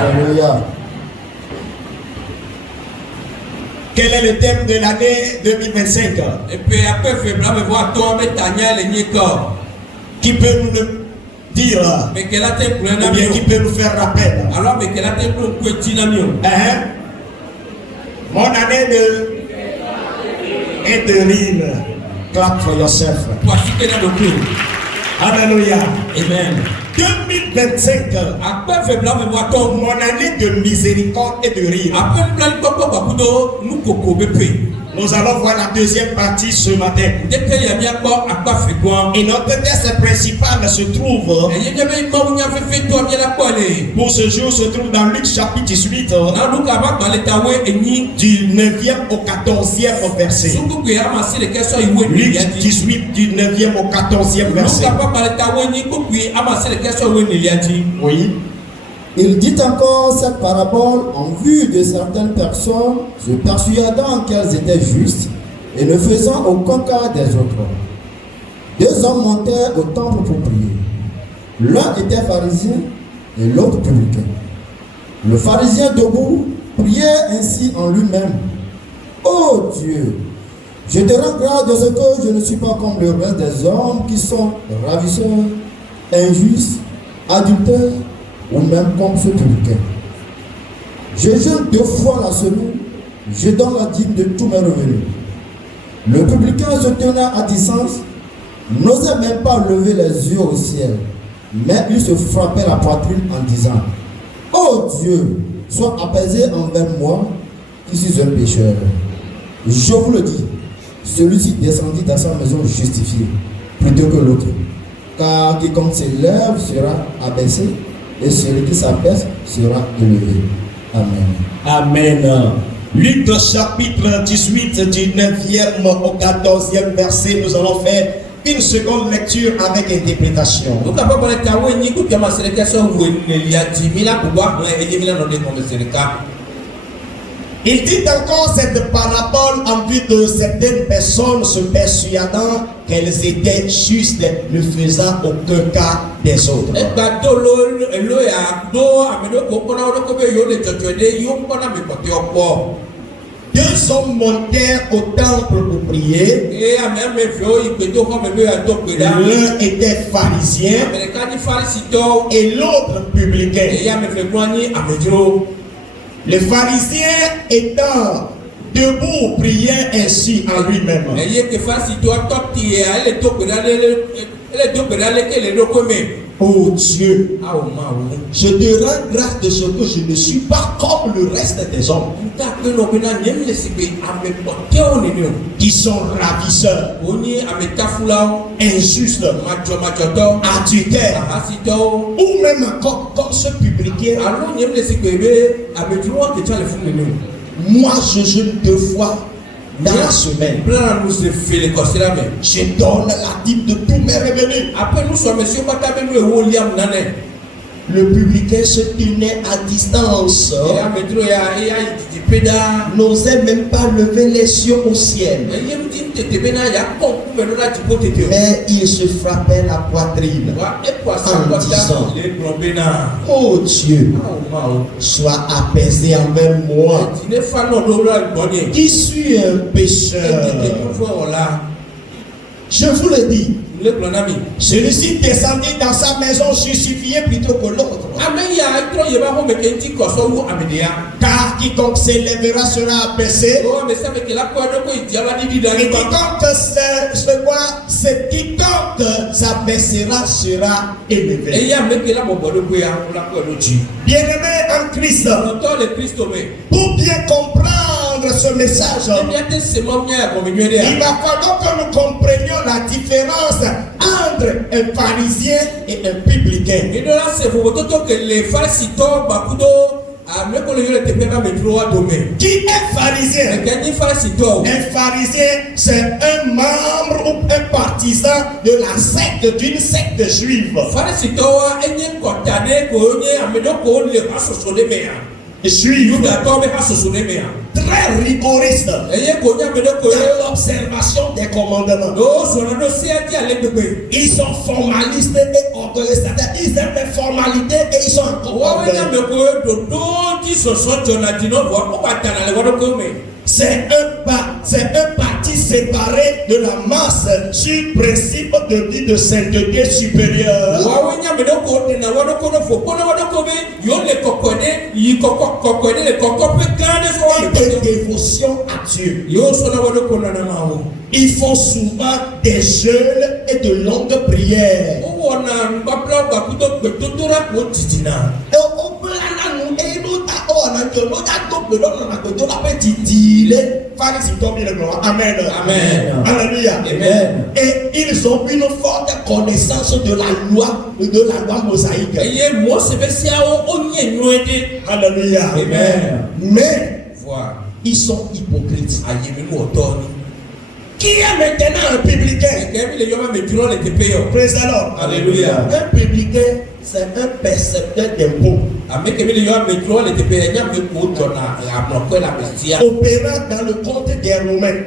Alléluia. Quel est le thème de l'année 2025? Et puis après, février, voir toi, mais Tania, les Nico. Qui peut nous le dire? Mais qu'elle a été pour un Ou bien qui peut nous faire rappel? Alors, mais qu'elle a été pour un petit ami. Mon année est de rire. Clap for yourself. Voici qu'elle a le cul. Alléluia. Amen. 2025. Après, février, voir toi. Mon année de miséricorde et de rire. Après, plein de coco, bakudo, nous coco, bébé. Nous allons voir la deuxième partie ce matin. Et notre texte principal se trouve pour ce jour se trouve dans Luc chapitre 18 du 9e au 14e verset. Luc 18 du 9e au 14e verset. Oui. Il dit encore cette parabole en vue de certaines personnes, se persuadant qu'elles étaient justes et ne faisant aucun cas des autres. Deux hommes montèrent au temple pour prier. L'un était pharisien et l'autre publicain. Le pharisien debout priait ainsi en lui-même. Ô Dieu, je te rends grâce de ce que je ne suis pas comme le reste des hommes qui sont ravisseurs, injustes, adultères, ou même comme ce publicain. Je jeûne 2 fois la semaine, je donne la dîme de tous mes revenus. Le publicain se tenait à distance, n'osait même pas lever les yeux au ciel, mais il se frappait la poitrine en disant: ô Dieu, sois apaisé envers moi, qui suis un pécheur. Je vous le dis, celui-ci descendit dans sa maison justifié, plutôt que l'autre. Car quiconque s'élève sera abaissé, et celui qui s'abaisse sera élevé. Amen. Amen. Luc chapitre 18 du 9e au 14e verset, nous allons faire une seconde lecture avec interprétation. Il dit encore cette parabole en vue de certaines personnes se persuadant qu'elles étaient justes, ne faisant aucun cas des autres. Deux hommes montèrent au temple pour prier. L'un était pharisien et l'autre publicain. Le pharisien étant debout priait ainsi en lui-même. Oh Dieu, je te rends grâce de ce que je ne suis pas comme le reste des hommes qui sont ravisseurs, injustes, adultères, ou même comme ce publicain. Moi je jeûne 2 fois dans la semaine. Je donne la dîme de tous mes revenus. Le publicain se tenait à distance, n'osait même pas lever les yeux au ciel, mais il se frappait la poitrine en disant: oh Dieu, sois apaisé envers moi, qui suis un pécheur. Je vous le dis, celui-ci descendit dans sa maison justifié plutôt que l'autre. Car quiconque s'élèvera sera abaissé. Et quiconque s'abaissera sera élevé. Bien-aimé en Christ, pour bien comprendre ce message, il va falloir que nous comprenions la différence entre un pharisien et un publicain. Qui est pharisien? Un pharisien, c'est un membre ou un partisan de la secte, d'une secte juive. juifs très rigoristes dans l'observation des commandements. Ils sont formalistes et orgueilleux. Ils aiment les formalités et ils sont orgueilleux. C'est un parti séparé de la masse sur principe de vie de sainteté supérieure. Et de dévotion à Dieu. Ils font souvent des jeûnes et de longues prières. Amen. Amen. Alléluia. Amen. Et ils ont une forte connaissance de la loi mosaïque. Alléluia. Amen. Mais ils sont hypocrites. Qui est maintenant un publicain? Praise the Lord. Alléluia. Un publicain, c'est un percepteur d'impôts. Opérant dans le compte des Romains.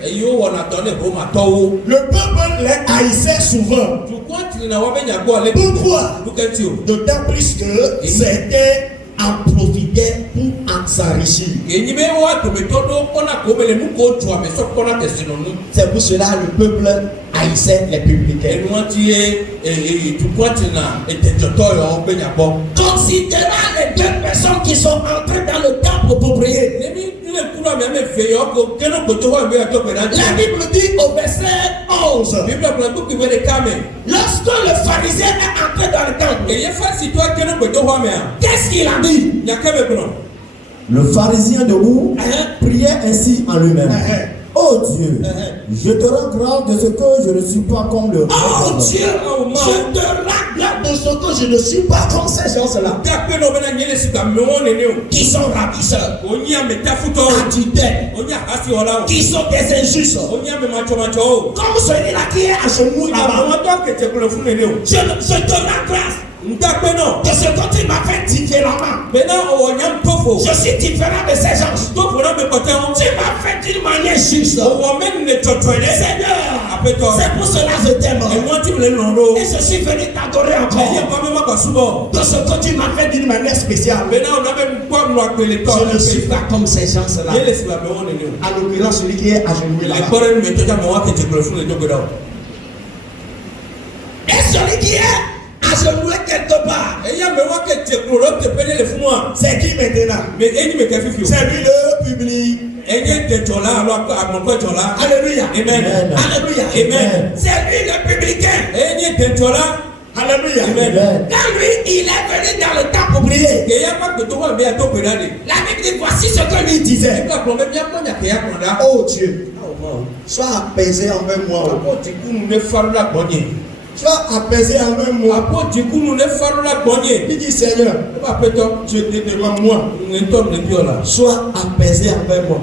Le peuple les haïssait souvent. Pourquoi? D'autant plus que c'était en profiter pour en s'enrichir. C'est pour cela que le peuple haïssait les publicains. Considérant les deux personnes qui sont entrées dans le temple pour prier. La Bible dit au verset 11. Lorsque le pharisien est entré dans le temple, qu'est-ce qu'il a dit? Le pharisien debout priait ainsi en lui-même. Oh Dieu, je te rends grâce de ce que je ne suis pas comme le reste. Oh Dieu, je te rends grâce de ce que je ne suis pas comme ces gens-là. Qui sont ravisseurs, adultères, qui sont des injustes. Comme celui-là qui est à genoux là-bas. Je te rends grâce. De ce que tu m'as fait différemment. Je suis différent de ces gens. Tu m'as fait d'une manière juste. Seigneur, c'est pour cela que je t'aime. Et je suis venu t'adorer encore. De ce que tu m'as fait d'une manière spéciale. Je ne suis pas comme ces gens-là. En l'occurrence, celui qui est à genoux là. Et celui qui est à genoux quelque part. C'est qui maintenant? C'est lui le public. Alléluia. Amen. Alléluia. Amen. C'est lui le publicain. Alléluia. Amen. Quand lui, il est venu dans le temps pour prier. La Bible dit voici ce que lui disait. Oh Dieu, sois apaisé envers moi. Sois apaisé envers moi. Il dit Seigneur, je te demande moi. Sois apaisé envers moi.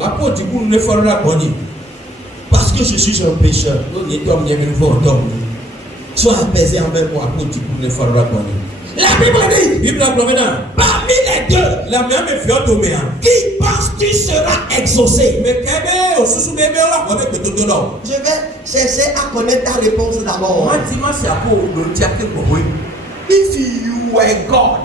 Parce que je suis un pécheur. Sois apaisé envers moi. La Bible dit, parmi les deux, qui pense-tu sera exaucé? Je vais chercher à connaître ta réponse d'abord. If you were God,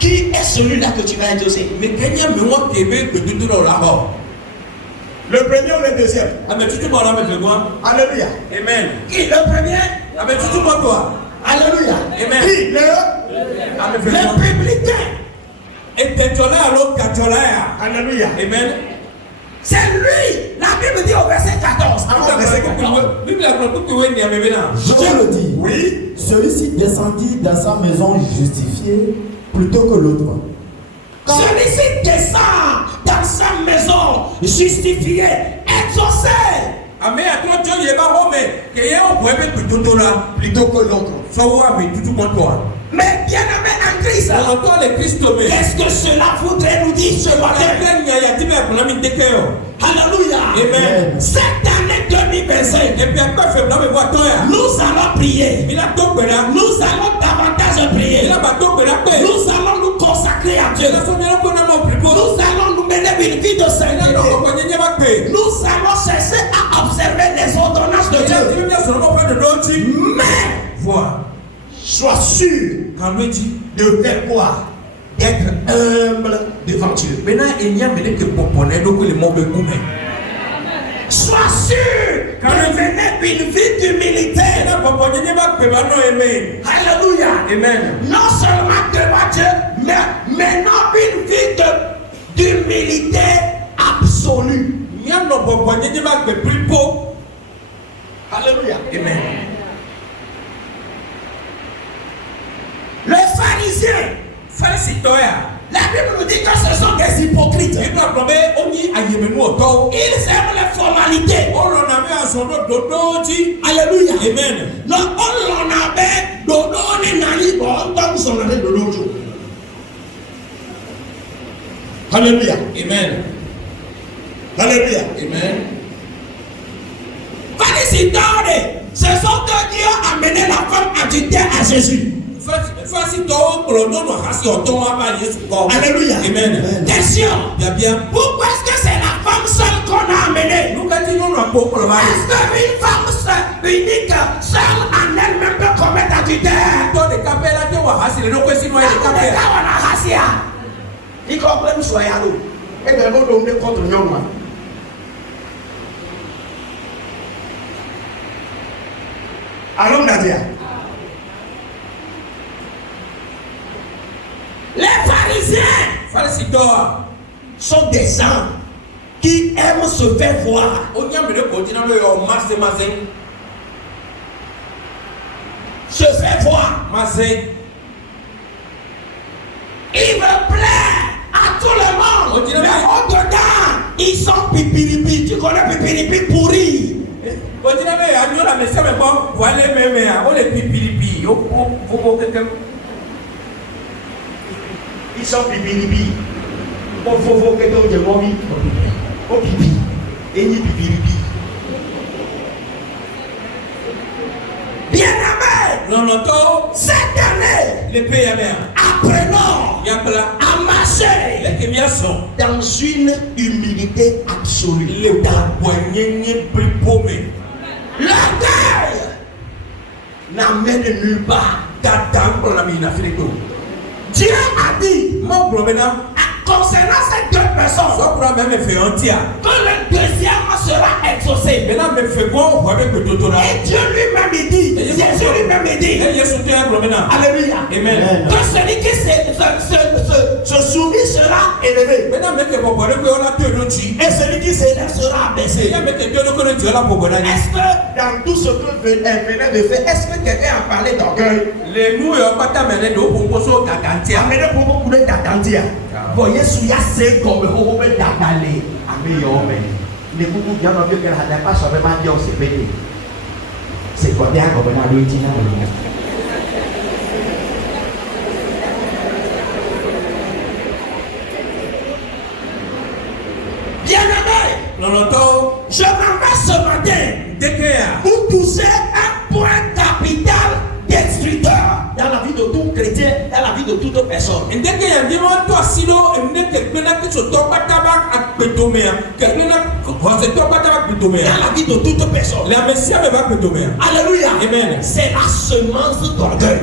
Qui est celui-là que tu vas exaucer? Le premier ou le deuxième? Alléluia. Amen. Qui le premier? Alléluia. Amen. Qui le publicain? Alléluia. Amen. C'est lui. La Bible dit au verset 14. Je te le dis. Oui. Celui-ci descendit dans sa maison justifié plutôt que l'autre. Celui-ci descend dans sa maison justifié, exaucé. Plutôt que l'autre. Mais bien aimé en Christ, est-ce que cela voudrait nous dire ce matin? Alléluia. Amen. Cette année 2025, nous allons prier. Nous allons davantage prier. Nous allons nous consacrer à Dieu. Nous allons nous mener une vie de sainteté. Nous allons chercher à observer les ordonnances de Dieu. Mais, sois sûr de faire quoi? D'être humble devant Dieu. Sois sûr de mener une vie d'humilité. Alléluia. Amen. Non seulement devant Dieu, mais maintenant une vie d'humilité absolue. Alléluia. Amen. Les pharisiens, la Bible nous dit que ce sont des hypocrites. Ils aiment les formalités. Alléluia. Amen. Donc on l'en avait Alléluia. Amen. Alléluia. Amen. Pharisiens, ce sont que Dieu a amené la femme adultère à Jésus. Alléluia. Amen. Question. Pourquoi est-ce que c'est la femme seule qu'on a amenée? Est-ce qu'une femme unique, seule en elle-même peut commettre adultère? Il comprend nous soyons à l'eau. Et bien vous donnez contre nous. Allons Nadia. Les pharisiens sont des gens qui aiment se faire voir. Se faire voir. Ils veulent plaire à tout le monde. Mais au-dedans, ils sont pipiripi. Tu connais pipiripi pourri. Ils sont pipiripi. Faut que tu aies envie. Oh pipi. Et ni pipiripi. Bien-aimé. Cette année, apprenons à marcher dans une humilité absolue. L'orgueil n'amène nulle part. Dieu a dit concernant ces deux personnes que le deuxième sera exaucé. Et Dieu lui-même dit, Jésus lui-même dit, alléluia, amen, que celui qui se soumet sera élevé et celui qui s'élève sera abaissé. Est-ce que dans tout ce que elle venait de faire, est-ce que quelqu'un a parlé d'orgueil? Voyez sous ya c'est comme on va d'aller à meilleur mais les beaucoup bien dans lequel n'a pas seulement dit on s'est payé c'est quoi bien comme on a le dîner bien-aimé je m'en vais ce matin pour toucher un point capital destructeur dans la vie de tout chrétien, dans la vie de toute personne. Dans la vie de toute personne. Alléluia. Amen. C'est la semence d'orgueil.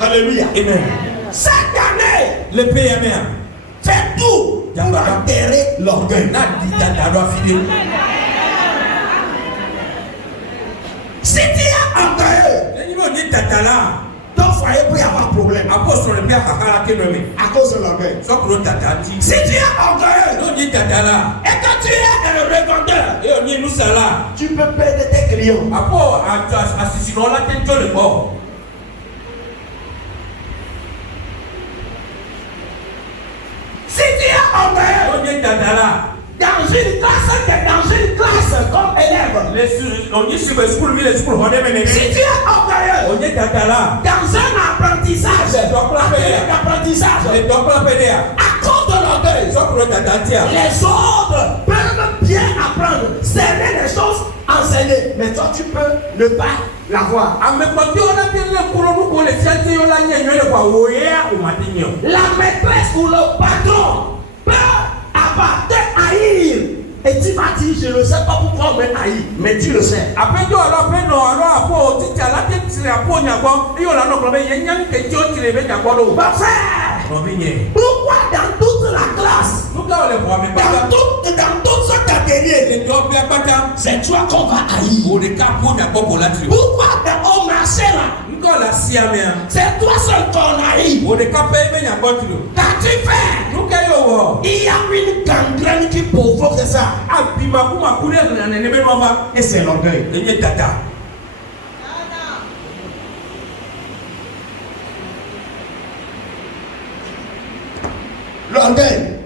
Alléluia. Amen. Cette année, fais tout pour enterrer l'orgueil. Si tu es orgueilleux, ton foyer peut y avoir problème à cause de l'orgueil. Si tu es orgueilleux et que tu es un revendeur, tu peux perdre tes clients. Si tu es orgueilleux dans une classe comme élève, si tu es orgueilleux dans un apprentissage, à cause de l'orgueil, les autres peuvent bien apprendre, cerner les choses, enseigner. Mais toi, tu peux ne pas l'avoir. La maîtresse ou le patron peut avoir te haïr. Et tu vas dire, je ne sais pas pourquoi on me haït, mais tu le sais. Ma frère, pourquoi dans toute la classe, dans toute cette catégorie, c'est toi qu'on va haïr? Pourquoi on marche là? C'est toi seul qu'on haït. Qu'as-tu fait? Il y a une gangrène qui provoque ça. Et c'est l'orgueil. L'orgueil,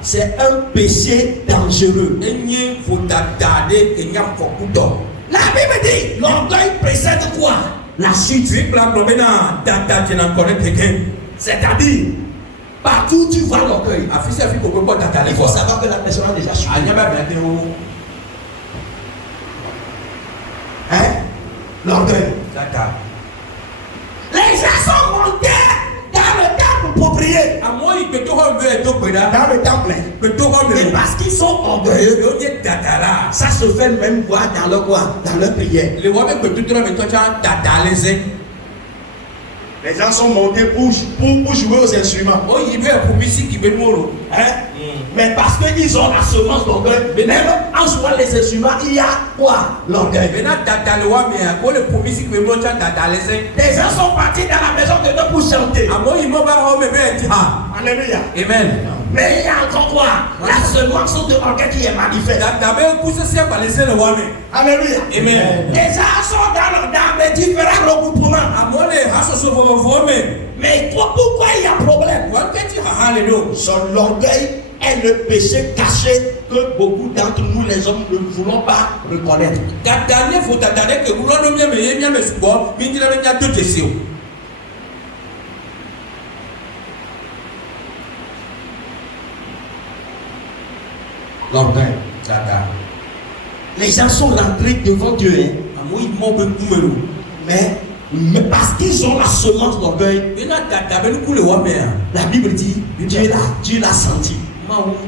c'est un péché dangereux. La Bible dit, l'orgueil précède quoi? La chute. C'est-à-dire, partout où tu vois l'orgueil, il faut savoir que la personne a déjà chuté. Hein? L'orgueil. Les gens sont montés dans le temple pour prier. Dans le temple. Et parce qu'ils sont orgueilleux, ça se fait même voir dans leur quoi? Dans leur prière. Les gens sont montés pour jouer aux instruments. Hein? Mais parce qu'ils ont la semence d'orgueil, même en jouant les instruments, il y a quoi? L'orgueil. Les gens sont partis dans la maison de Dieu pour chanter. Alléluia. Amen. Mais il y a encore quoi? La semence de l'orgueil qui est manifeste. Alléluia. Amen. Les gens sont dans les différents regroupements. Mais pourquoi il y a problème? L'orgueil est le péché caché que beaucoup d'entre nous les hommes ne voulons pas reconnaître. L'orgueil. Les gens sont rentrés devant Dieu, hein? Mais parce qu'ils ont la semence d'orgueil, la Bible dit, Dieu l'a senti.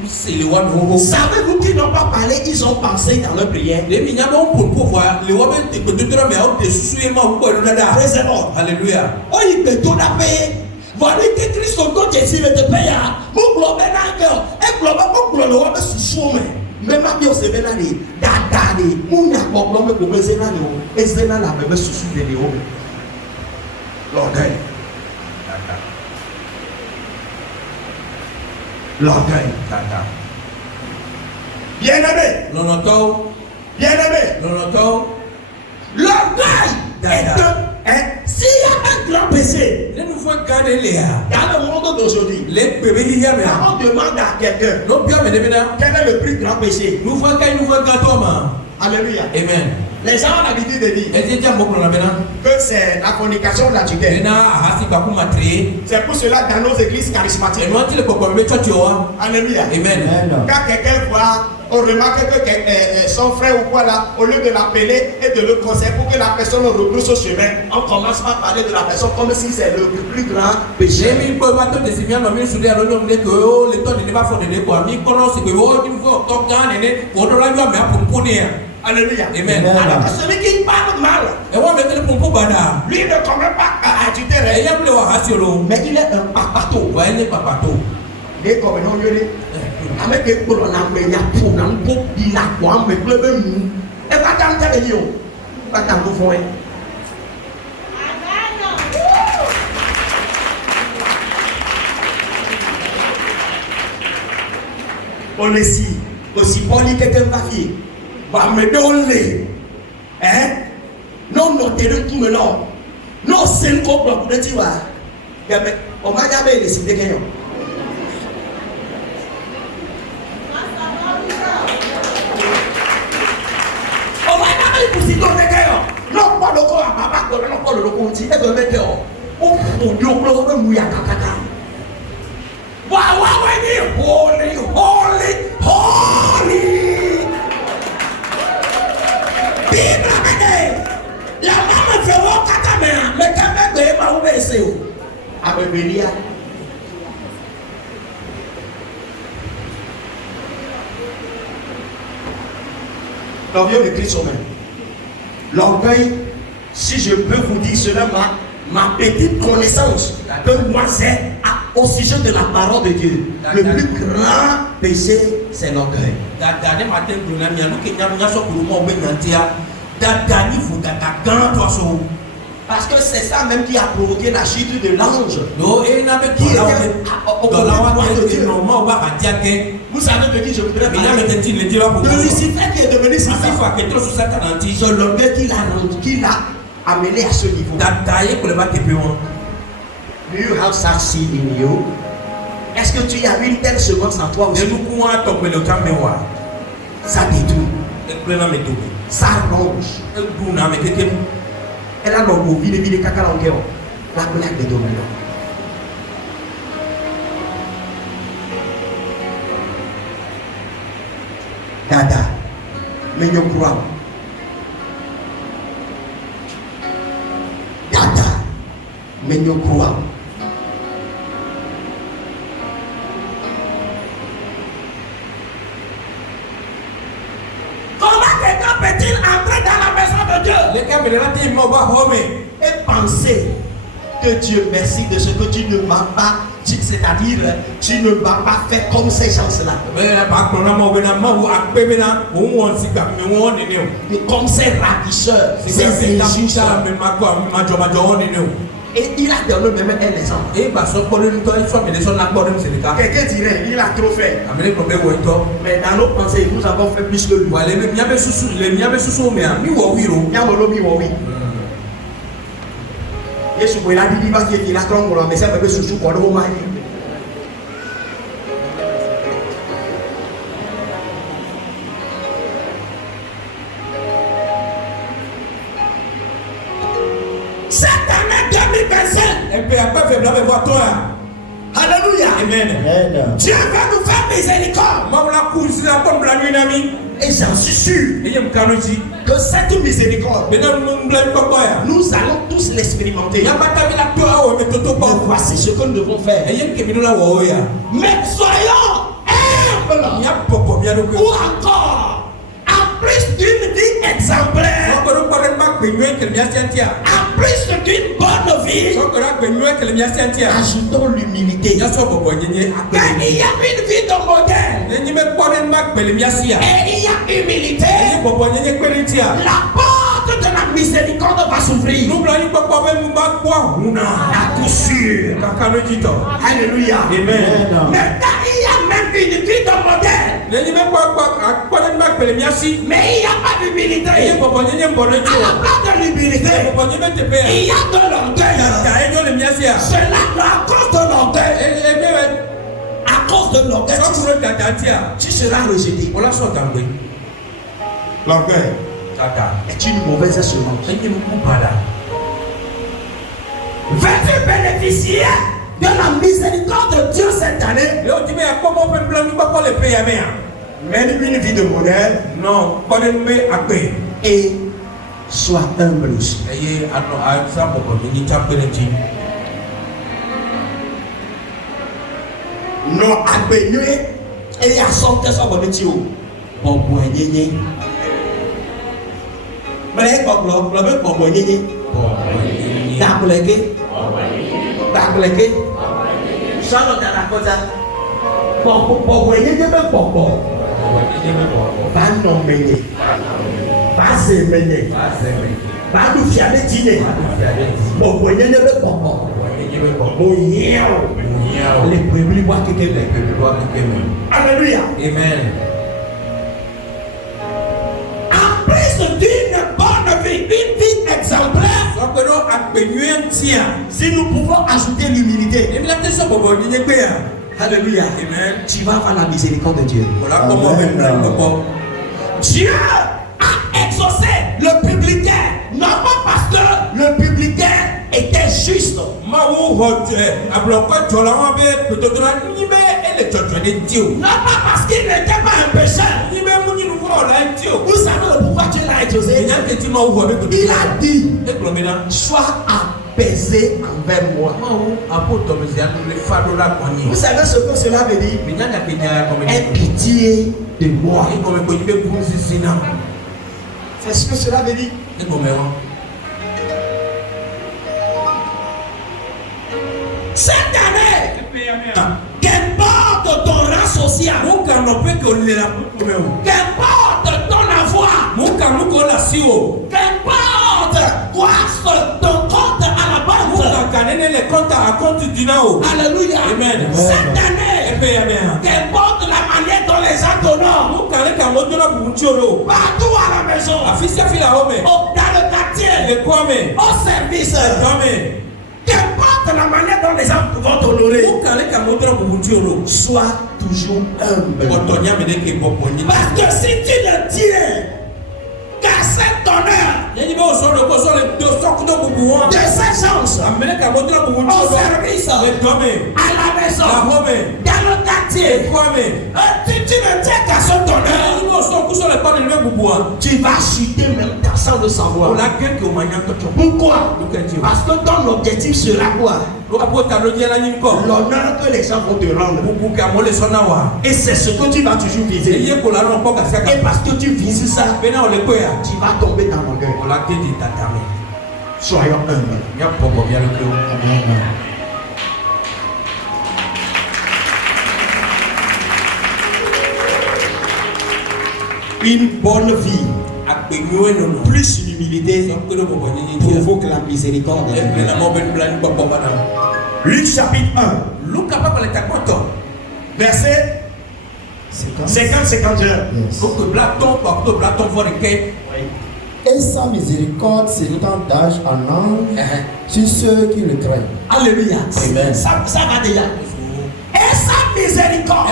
Savez-vous qu'ils n'ont pas parlé, ils ont pensé dans leur prière. Alléluia. Oh, il peut tout payer. Voilà que Christ au dos de Jésus te paye. Mon globe est un cœur. Et globe, mon globe est sous somme. Même à Dieu, c'est bien allé. Dadade. Mon globe est comme c'est là. Et c'est là la même sous de Léo. L'orgueil. L'orgueil. Bien aimé. Bien-aimé. L'orgueil est s'il y a un grand péché dans le monde d'aujourd'hui, on demande à quelqu'un quel est le plus grand péché. Alléluia. Amen. Les gens ont l'habitude de dire que c'est la fornication de la tutelle. C'est pour cela dans nos églises charismatiques. Alléluia. Amen. Quand quelqu'un voit, on remarque que son frère ou quoi là, au lieu de l'appeler et de le conseiller pour que la personne rebrousse au chemin, on commence par parler de la personne comme si c'est le plus grand péché. Alléluia. Amen. Alors celui qui parle mal, lui ne comprend pas à tutelle, mais il est un papato. Il est comme un homme. Avec des pour la meilleure pour un beau binatoire, mais bleu de nous. Et pas tant de Dieu. Pas tant de fois. On est si. Aussi pour lui quelqu'un va faire. Va me donner. Hein? Non, non, t'es le tout maintenant. Non, c'est le couple pour le dire. On va jamais laisser des gagnants. Non, pas le corps à papa, non, pas le corps, tu es de mettre au diable, le mouilla caca. Holy, holy, holy. La maman fait au katamena, mais quand même, ma oubese. Abebelia. L'orgueil de Christ au même. L'orgueil, si je peux vous dire cela, ma petite connaissance que moi j'ai au sujet de la parole de Dieu, le plus grand péché, c'est l'orgueil. Parce que c'est ça même qui a provoqué la chute de l'ange. Vous savez de qui je voudrais parler? De Lucifer qui est devenu Satan. C'est l'orgueil qui l'a amené à ce niveau. Do you have such seed in you? Est-ce que tu as une telle semence en toi aussi? Ça détruit. Ça ronge. Elle a l'orgueil, vide caca en guerre. La colère de domino. Dada, mais nous croyons. Dada, mais nous croyons. Comment quelqu'un peut-il entrer dans la maison de Dieu et penser que Dieu merci de ce que tu ne m'as pas dit, c'est-à-dire tu ne m'as pas fait comme ces gens-là, comme ces ravisseurs, ces injusteurs. Et il a donné même un exemple. Quelqu'un dirait, il a trop fait. Mais dans nos pensées, nous avons fait plus que lui. Yesu ko ila di ba ke ila kron ko me se be susu ko do ma yi. Cette année 2025, et puis après fait blanc voir toi. Alléluia. Amen. Dieu va nous faire miséricorde. Et j'en suis sûr que cette miséricorde, nous allons tous l'expérimenter. Voici ce que nous devons faire. Mais soyons humbles. Ou encore, en plus d'une vie exemplaire, en plus d'une bonne vie, ajoutons l'humilité. Car il y a une vie de modèle et il y a humilité. La porte de la miséricorde va s'ouvrir. À coup sûr. Alléluia. Amen. Maintenant, il y a même une vie de modèle. Mais il n'y a pas d'humilité. À la place de l'humilité, il y a de l'orgueil. Cela à cause de l'orgueil. À cause de l'orgueil, tu seras rejeté. L'orgueil est une mauvaise semence. Veux-tu bénéficier de la miséricorde de Dieu cette année? Mène une vie de modèle. Non, et sois humble aussi. Non, abénué et à sortir son bonnet. Bon, pour un yéyé. Mais pour un yéyé. D'ablègue. Sans le tarakoza. Pour un yéyé, même pour. Pas non mené. Pas sémené. Pas nous fier de dîner. Pour un yéyé, même pour. Les peuples voient que Alléluia. Amen. En plus d'une bonne vie, une vie exemplaire, si nous pouvons ajouter l'humilité, alléluia, amen, tu vas avoir la miséricorde de Dieu. Dieu a exaucé le publicain, non pas parce que le publicain était juste. Non pas parce qu'il n'était pas un pécheur. Vous savez pourquoi Dieu l'a exaucé? Il a dit, sois apaisé envers moi. Vous savez ce que cela veut dire? Aie pitié de moi. C'est ce que cela veut dire. Cette année, qu'importe ton rang social, qu'importe ton avoir, qu'importe quoi ton compte à la banque. Alléluia. Amen. Cette année, qu'importe la manière dont les gens t'honorent, partout à la maison, dans le quartier, au service, qu'importe la manière dont les gens vont t'honorer, sois toujours humble. Parce que si tu ne tiens qu'à cet honneur, de cette chance, au service, à la maison, dans le quartier, tu ne tiens qu'à cet honneur, tu vas chuter même sans le savoir. Pourquoi? Parce que ton objectif sera quoi? L'honneur que les gens vont te rendre. Et c'est ce que tu vas toujours viser. Et parce que tu vises ça, tu vas tomber dans l'orgueil. Soyons humbles. Une bonne vie, plus une humilité, provoque la miséricorde. Luc chapitre 1, verset 50-51. Et sa miséricorde s'étend d'âge en âge sur ceux qui le craignent. Alléluia. Amen. Ça va déjà. Et sa miséricorde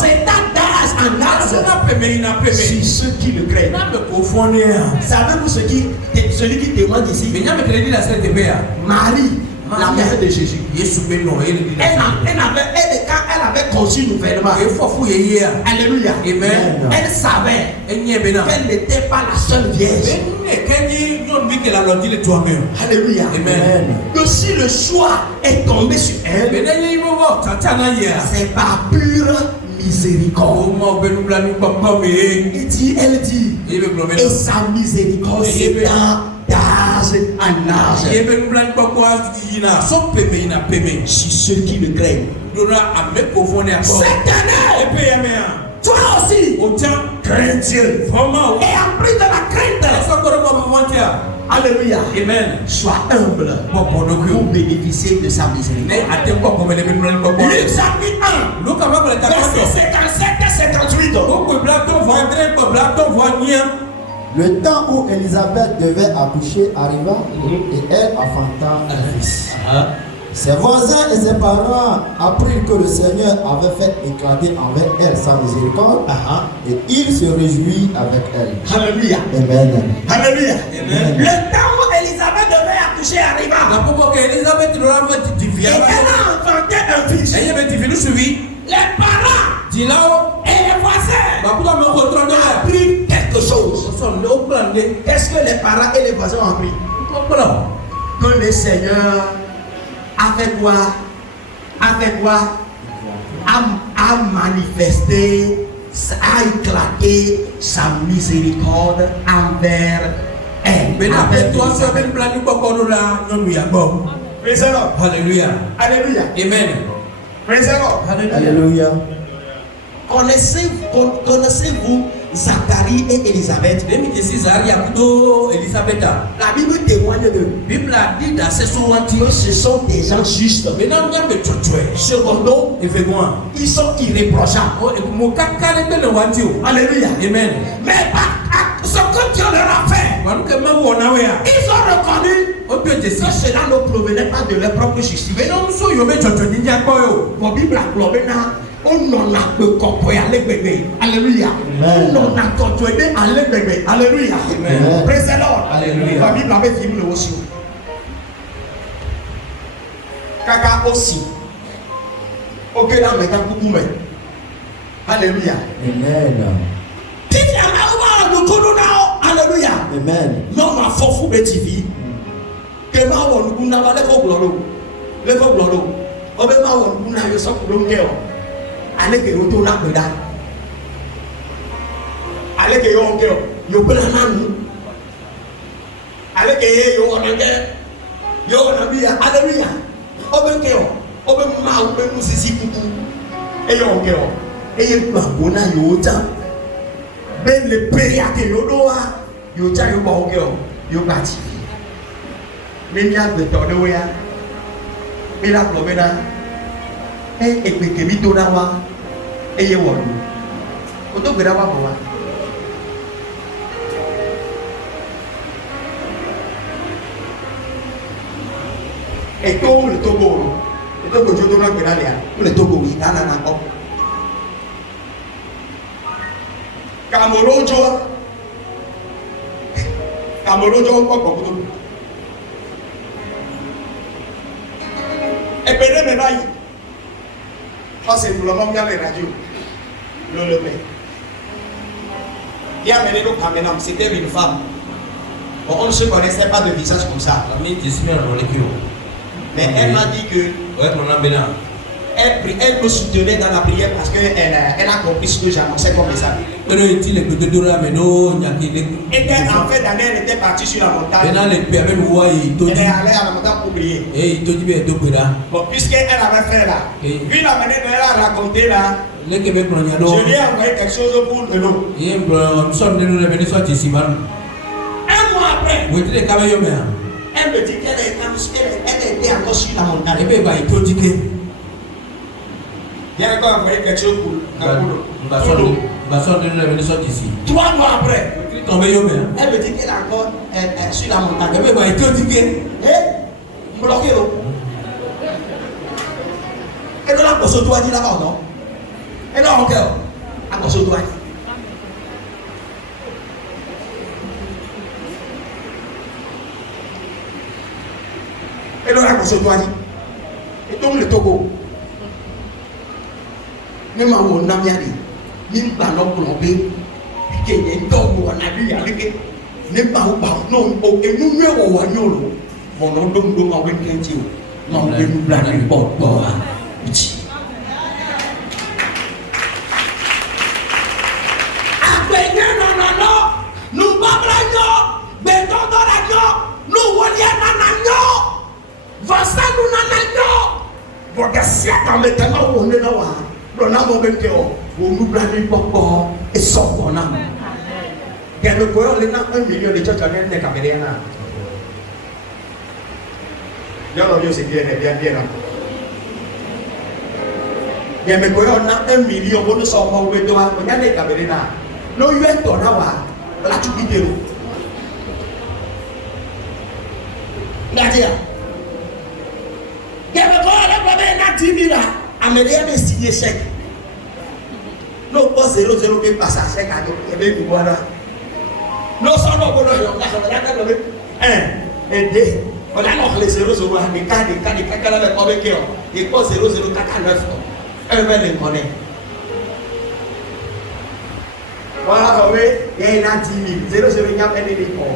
s'étend d'âge en âge sur ceux qui le craignent. Savez-vous celui qui témoigne ici? Marie, la mère de Jésus. Elle avait conçu nouvellement. Alléluia. Amen. Elle savait qu'elle n'était pas la seule vierge. Alléluia. Amen. Que si le choix est tombé sur elle, c'est par pure miséricorde. Elle dit, et sa miséricorde s'étend d'âge en âge sur ceux qui le craignent. Cette année, toi aussi, crains Dieu. Et en plus de la crainte, alléluia, amen, sois humble pour bénéficier de sa miséricorde. Luc chapitre 1, verset 57 et 58. Le temps où Élisabeth devait accoucher arriva et elle enfanta un fils. Ses voisins et ses parents apprirent que le Seigneur avait fait éclater envers elle sa miséricorde et il se réjouit avec elle. Alléluia. Amen. Alléluia. Amen. Le temps où Élisabeth devait accoucher arriva. Et elle a enfanté un fils. Les parents et les voisins apprirent quelque chose. Qu'est-ce que les parents et les voisins ont appris? Que le Seigneur a fait quoi? A manifesté, a éclaté sa miséricorde envers elle. Alléluia. Alléluia. Amen. Alléluia. Connaissez-vous Zacharie et Élisabeth? La Bible témoigne d'eux. Que ce sont des gens justes. Secondo, ils sont irréprochables. Alléluia. Amen. Mais ce que Dieu leur a fait, ils ont reconnu que cela ne provenait pas de leur propre justice. Vos Bibles on n'en a que compris à l'ébébé. Alléluia. On n'en a que compris à l'ébébé. Alléluia. Praise the Lord. Alléluia. La Bible avait dit le aussi. Kaka aussi. Ok, là, mais beaucoup mais. Alléluia. Amen. Alléluia. Amen. Non, ma fofu betivi. Que ma won kuna ba le ko gloro. Le ko gloro. Obe ma won kuna yo so ko nge o. Ale ke o to na pe da. Ale ke yo nge o. Yo pe na manu. Ale ke yo ona nge. Yo ona bia. Alléluia. Obe nge o. Obe ma o be mu sisi kuku. E yo nge o. E ye gba bona yo ta. Ben le pere ake yo do wa. Yo cha yo ba nge o. Yo ba ti. Mimi agbeto de ya. Mira promena. Ekpe kemi to na wa. Eye wodu. O to gbera wa bo wa. Eto le togo. Eto go jodo na gbera le a. O le togo wi na na ko. Kamorojo. Kamorojo ko ko to. Et puis, c'est pour le moment bien les radios. Le met. Il a mené nos caméras, c'était une femme. Bon, on ne se connaissait pas de visage comme ça. Mais elle m'a dit que elle me soutenait dans la prière parce qu'elle a compris ce que j'annonçais comme message. Et qu'en fait d'année, elle était partie sur la montagne. Elle est allée à la montagne pour prier. Bon, puisqu'elle avait fait là, vu la manière dont elle a raconté là, je lui ai envoyé quelque chose pour le nom. Un mois après, elle me dit qu'elle était encore sur la montagne. Il y a encore envoyé quelque chose pour le 3 mois après, elle me dit qu'elle est encore sur la montagne. Bloqué l'eau. Et donc, la course doit dire là-bas, non? Et donc, encore, la course doit dire. Et donc, la course doit dire. Et donc, le Togo. Même en haut, n'a rien dit. Même pas l'homme plombé. Qui est un homme ou un ami avec. Même pas au bas. Non, et nous, nous, on va nous. Mon nom d'homme, on va nous dire. Non, nous blaguer, bon. Nous pas blaguer. Béton dans la gueule. Nous, on y a nanano. Vasa nous nanano. Votre assiette en mettant où on est là. On a mon bébé, on nous blâme pas et sort mon âme. Quel le coeur, les 1 million de gens qui viennent de Cameroun. Bien, c'est bien. Bien, mais coeur, on a 1 million, on nous sort mon bébé, on a des Cameroun. Non, il y a un ton là, la tu dis de Nadia. Quel le coeur, le bébé, n'a 10 000 Américain a signé chèque. Non, pas 0,0 qui passe à chèque à nous. Et bien, voilà. Non, sans nous, on a 1 et 2. On a les 0,0 à des cas, des cas, avec combien qui ont. Et pas 0,049. Un verre de connaît. Voilà, oui, il y a 10 000. 0,0 il y a un élément.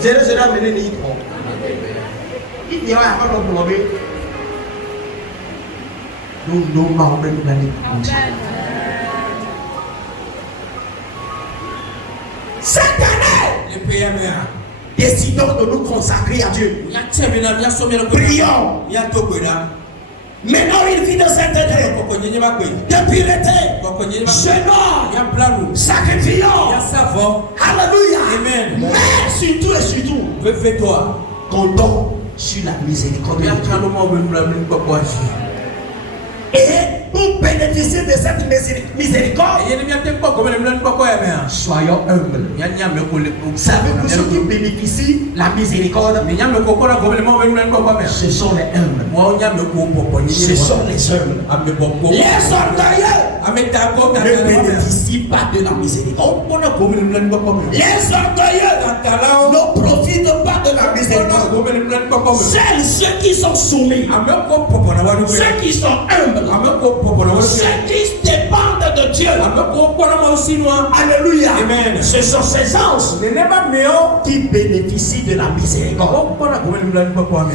0,0 il y a un élément. Il y a un problème. Nous m'avons donné cette année, décidons de nous consacrer à Dieu. Prions. Maintenant, il vit de cette année de pureté, jeûnant, sacrifiant. Alléluia. Mais surtout et surtout, comptons sur la miséricorde de Dieu. Et pour bénéficier de cette miséricorde, soyons humbles. Savez-vous ceux qui bénéficient de la miséricorde? Ce sont les humbles. Ce sont les humbles. Les orgueilleux ne bénéficient pas de la miséricorde. Les orgueilleux ne profitent pas de la miséricorde. Seuls ceux qui sont soumis, ceux qui sont humbles, ceux qui dépendent de Dieu, cieux. Alléluia. Amen. Ce sont ces anges qui bénéficient de la miséricorde.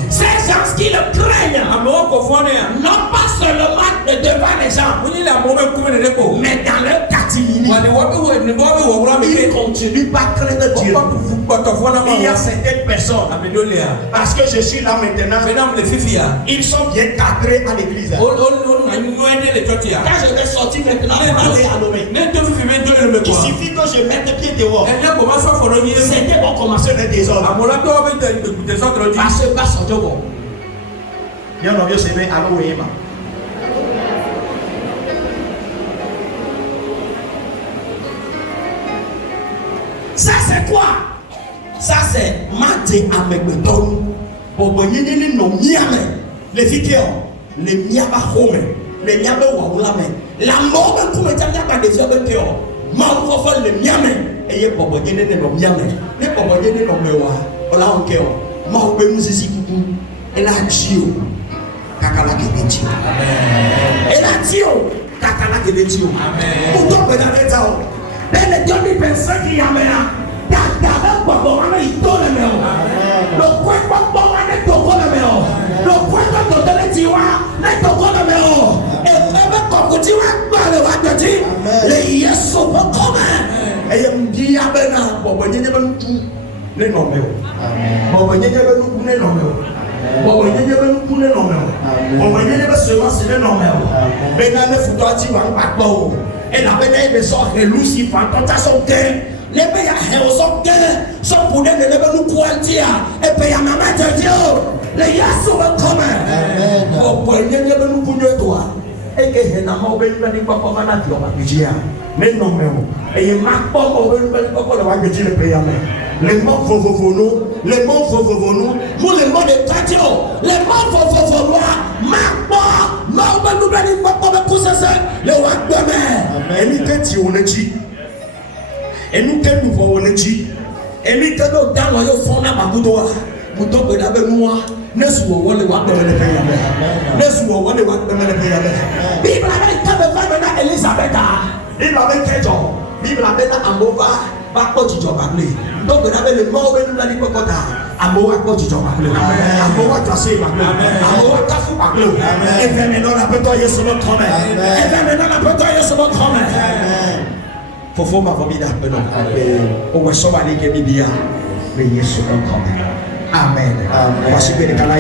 Ces anges qui le craignent, non pas seulement devant les gens, mais dans leur catimini, ils continuent pas craindre Dieu. Il y a certaines personnes, parce que je suis là maintenant, ils sont bien cadrés à l'église. Quand je vais sortir maintenant, aller à Lomé, il suffit que je mette pied dehors. Certains vont commencer le désordre. Parce que pas son job. Il y a un vieux CV à l'OEM. Ça c'est quoi? Ça c'est Maté Amegbeton. Boboyini no miame. Les filles, les miaba home, les miaba waulame. La mort de tout le temps pas des hommes qui ont. Malgré le miame. Et les boboyini no miame. Les boboyini no mewa. Ola onkeo. Maube musisi kuku. Et la tio. Kakala kebetio. Et la tio. Kakala kebetio. Pour toi, dans les temps. Les 2000 personnes qui y a maintenant, t'as bon, il donne le méo. Le point bon, on est au le méo. Le point de donner le tiwa, n'est au le méo. Et même comme tu vas le voir de dire, les yes sont pas communs. Et il me dit, ah ben non, bon, il y a pas tout les noms. Bon, il y a pas tout les noms. Bon, il y a pas tout les noms. Bon, il y a pas seulement les noms. Mais dans le foutoir, tu vas pas bon. Et la belle de son Lucifer, quand à son cœur, les pays à son cœur, son poulet ne va nous pointer, et puis à maman de Dieu, les yas sont communs. Au point de nous punir toi, et que n'a pas oublié de pas comme un avion à Nigeria. Mais non, mais il m'a pas oublié de pas comme un avion le pays à main. Les mots vovovono, les mots vovovono, nous les mots de Tadio, les mots vovovono, ma nous venons pas comme ça, le roi de mer. Et nous t'es on est et nous t'es nous on est et nous t'es dans le fond à ma boudoir. Vous tombez là avec moi. Ne sois le roi de mer. Ne sois le roi de mer. Bible avec Kabana Elisabeth. Bible avec Kejo. Bible avec Amova. Bako Jijo Bagley. Donc vous avez le mot de la Lipokota. Amoa Kojijo Bagley. Amoa Tassé Bagley. Amoa Tafu Bagley. Et maintenant la bataille sur votre main. Et maintenant la bataille sur votre main. Fofo ma formidable. On va s'en aller que Bibia. Mais Yesu notre main. Amen. On va suivre les canaux.